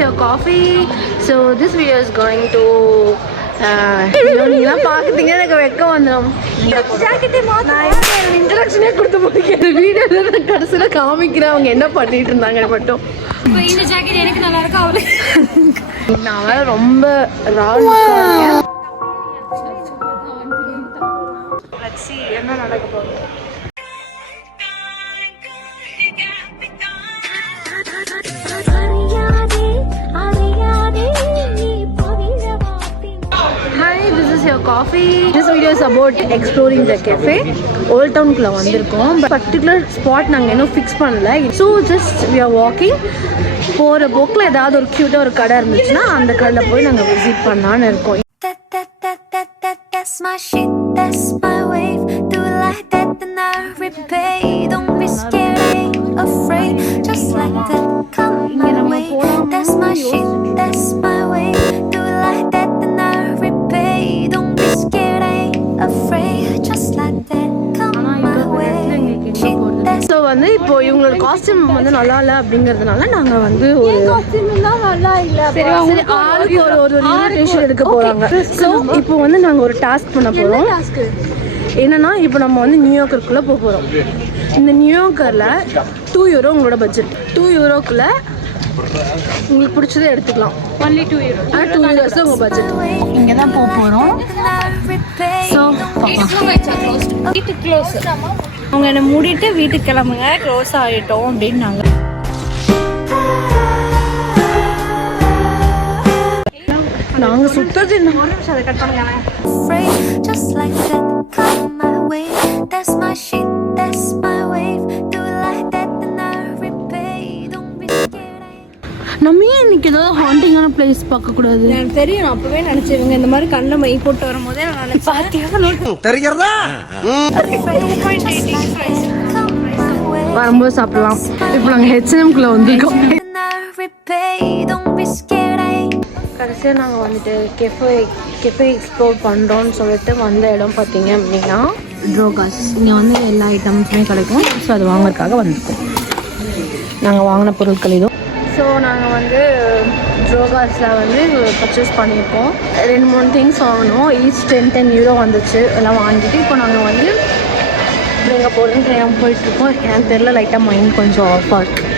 your coffee. So this video is going to நீங்களாம் பார்க்குறீங்க எனக்கு வெக்கம் வந்துடும். நான் இன்ட்ரடக்ஷனே கொடுத்து முடிக்க இந்த வீடியோவில் நான் கடைசியில் காமிக்கிறேன் அவங்க என்ன பண்ணிட்டு இருந்தாங்க மட்டும். இந்த ஜாக்கெட் எனக்கு நல்லா இருக்கு அவளுக்கு நான் ரொம்ப ரால் என்ன நடக்க போகுது. Coffee. This video is about exploring the cafe. Old Town குள்ள வந்திருக்கோம். பர்టిక్యులர் ஸ்பாட் நாங்க இன்னும் ஃபிக்ஸ் பண்ணல. So just we are walking. போற போக்குல ஏதாவது ஒரு கியூட்டா ஒரு கடை இருந்துச்சுன்னா அந்த கடையில போய் நாங்க விசிட் பண்ணலாம்னு இருக்கோம். That's my shit, that's my wave. Do it like that then I repay. Don't be scared, ain't afraid. Just like that, come my way. That's my shit, that's my wave. Do it like that then I repay. Don't be scared, ain't afraid. Just like that, come my way. So வந்து இப்போ இவங்களோட costume வந்து நல்லா இல்லை அப்படிங்கிறதுனால நாங்கள் வந்து ஒரு நல்லா இல்லை சரி ஆளுக்கு ஒரு இன்விடேஷன் எடுக்க போகிறாங்க. ஸோ இப்போ வந்து நாங்கள் ஒரு டாஸ்க் பண்ண போகிறோம். என்னன்னா இப்போ நம்ம வந்து நியூயார்க்குள்ளே போக போகிறோம். இந்த நியூயார்க்கரில் €2 உங்களோட பட்ஜெட். €2 உங்களுக்கு பிடிச்சதை எடுத்துக்கலாம். ஒன்லி €2. ஆனால் €2 உங்கள் பட்ஜெட். இங்கே தான் போக போகிறோம். ஸோ வீட்டுக்கு க்ளோஸ். அவங்க என்னை மூடிட்டு வீட்டுக்கு கிளம்புங்க க்ளோஸ் ஆகிட்டோம் அப்படின்னு நாங்கள் நாங்கள் சுத்தது என்ன அதை கட் பண்ணுங்க. நம்ம ஏன் இன்னைக்கு ஏதாவது ஹாண்டிங்கான பிளேஸ் பார்க்கக்கூடாது? எனக்கு தெரியும், நான் அப்பவே நினைச்சிருங்க இந்த மாதிரி கண்ணில் மை போட்டு வரும்போதே நான் நினைச்சேன் தெரிகிறதா வரும்போது சாப்பிடலாம். இப்போ நாங்கள் H&Mக்குள்ள வந்திருக்கோம். கடைசியாக நாங்கள் வந்துட்டு கெஃபே எக்ஸ்ப்ளோர் பண்ணுறோன்னு சொல்லிட்டு வந்த இடம் பார்த்தீங்க அப்படின்னா ட்ரோகாஸ். இங்கே வந்து எல்லா ஐட்டம்ஸுமே கிடைக்கும். ஸோ அது வாங்குறதுக்காக வந்திருக்கோம். நாங்கள் வாங்கின பொருட்கள் இதுவும். ஸோ நாங்கள் வந்து ட்ரோகாஸில் வந்து பர்ச்சேஸ் பண்ணியிருக்கோம். 2-3 திங்ஸ் வாங்கினோம். ஈச் €10 வந்துச்சு. எல்லாம் வாங்கிட்டு இப்போ நாங்கள் வந்து எங்கே போகிறோன்னு தெரியாமல் போயிட்டுருக்கோம். எனக்கு தெரியல, லைட்டாக மைண்ட் கொஞ்சம் ஆஃபாக இருக்குது.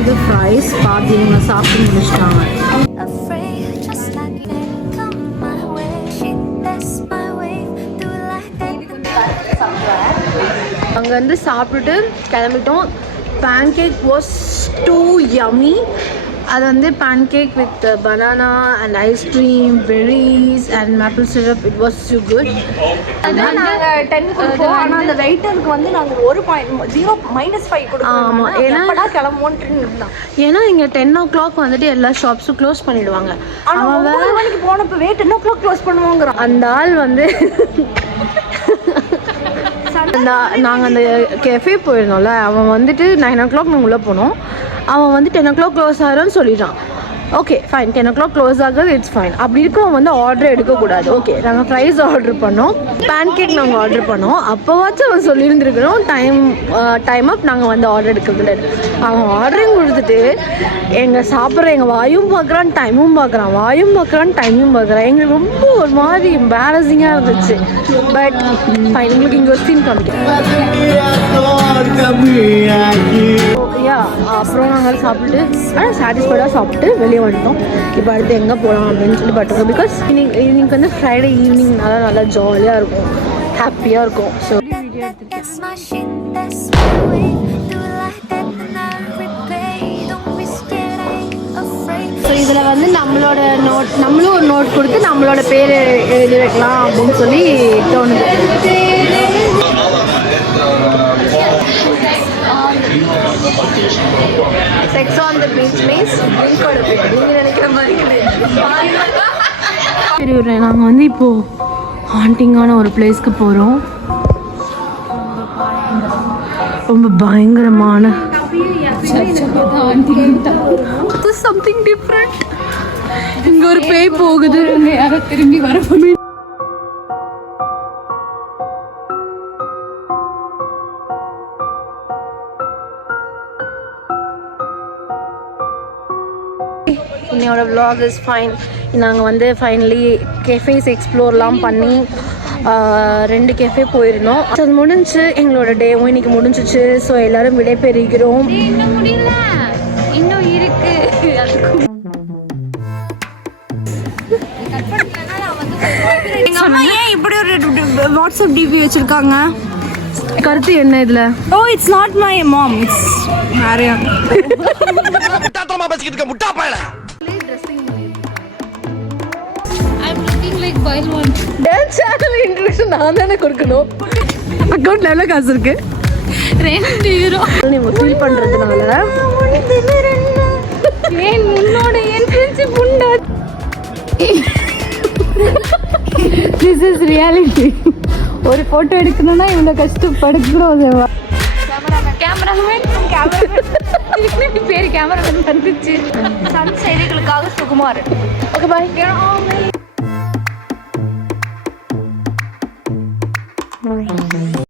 இது ஃப்ரைஸ் பார்த்தீங்கன்னா சாப்பிட்டு முடிச்சிட்டாங்க. அங்கேருந்து சாப்பிட்டுட்டு கிளம்பிட்டோம். Pancake was too yummy. அது வந்து pancake with banana and ice cream, berries and maple syrup. It was so good. நாங்கள் 10 கொடுப்போம். ஆனால் அந்த வெயிட்டருக்கு வந்து நாங்கள் -5 கொடுப்போம். ஆமாம், ஏன்னா கிளம்புவோன்ட்டு இருந்தான். ஏன்னா இங்கே 10 o'clock வந்துட்டு எல்லா ஷாப்ஸும் க்ளோஸ் பண்ணிடுவாங்க. அவன் 9 மணிக்கு போனப்போ 10 o'clock க்ளோஸ் பண்ணுவோங்கிறான். அந்த ஆள் வந்து நாங்கள் அந்த கெஃபே போயிருந்தோம்ல, அவன் வந்துட்டு 9 o'clock நாங்கள் உள்ளே போனோம். அவன் வந்து 10 o'clock க்ளோஸ் ஆகிறோன்னு சொல்லிட்டான். ஓகே ஃபைன், 10 o'clock க்ளோஸ் ஆகுது, இட்ஸ் ஃபைன். அப்படி இருக்கும் வந்து ஆர்டர் எடுக்கக்கூடாது. ஓகே, நாங்கள் ஃப்ரைஸ் ஆர்டர் பண்ணோம், பேன்கேக் நாங்கள் ஆர்டர் பண்ணோம். அப்போவாச்சும் அவன் சொல்லியிருந்துருக்கணும் டைம் அப், நாங்கள் வந்து ஆர்டர் எடுக்கிறது. அவன் ஆர்டரையும் கொடுத்துட்டு எங்கள் வாயும் பார்க்குறான், டைமும் பார்க்குறான், வாயும் பார்க்குறான், டைமும் பார்க்குறான். எங்களுக்கு ரொம்ப ஒரு மாதிரி எம்பாரசிங்காக இருந்துச்சு. பட் ஃபைன், எங்களுக்கு இங்கே ஒரு சீன் காமிக்கிறேன். அப்புறம் நாங்கள் சாப்பிட்டு ஆனால் சாட்டிஸ்ஃபைடாக சாப்பிட்டு வெளியே வந்துட்டோம். இப்போ அடுத்து எங்கே போகலாம் அப்படின்னு சொல்லி பட்டுருக்கோம். பிகாஸ் ஈவினிங் வந்து ஃப்ரைடே ஈவினிங்னால நல்லா ஜாலியாக இருக்கும், ஹாப்பியாக இருக்கும். ஸோ இதில் வந்து நம்மளும் ஒரு நோட் கொடுத்து நம்மளோட பேர் எழுதி வைக்கலாம் அப்படின்னு சொல்லி தோணுது. Sex on the beach means ட்ரிங்கோட பேர். நீங்கள் நினைக்கிற மாதிரி சரி, நாங்கள் வந்து இப்போது ஹாண்டிங்கான ஒரு பிளேஸ்க்கு போகிறோம். ரொம்ப பயங்கரமான சம்திங் டிஃப்ரெண்ட். இங்க ஒரு பேய் போகுது. யாரோ திரும்பி வர என்னோட vlog is fine. நாங்கள் வந்து ஃபைனலி கெஃபேஸ் எக்ஸ்ப்ளோர்லாம் பண்ணி 2 கெஃபே போயிருந்தோம். அது முடிஞ்சு எங்களோட டேவும் இன்னைக்கு முடிஞ்சிச்சு. ஸோ எல்லாரும் விடைபெறுகிறோம். இன்னும் முடியல, இன்னும் இருக்கு. எங்க அம்மா ஏன் இப்படி ஒரு வாட்ஸ்அப் டிபி வச்சிருக்காங்க? கருத்து என்ன இதுல? ஓ, it's not my mom, it's ஹாரியான். முட்டாத்தனமா பேசிக்கிட்டு இருக்க முட்டா பயல. I'm looking like Baiwan. Dance channel introduction நான் தானே கொடுக்கணும். அக்கௌண்ட்ல எவ்வளோ காசு இருக்கு? 2 யூரோ. நீங்க ஃபீல் பண்றதுனால ஏன் உன்னோட என்ட்ரன்ஸ் புண்டா? This is reality. ஒரு போட்டோ எடுக்கணும்னா இவ்வளவு கஷ்டப்படுகிறோம். கேமராமேன் பேர் கேமராமேன் வந்துச்சு. சன் செய்திகளுக்காக சுகுமார். Okay bye.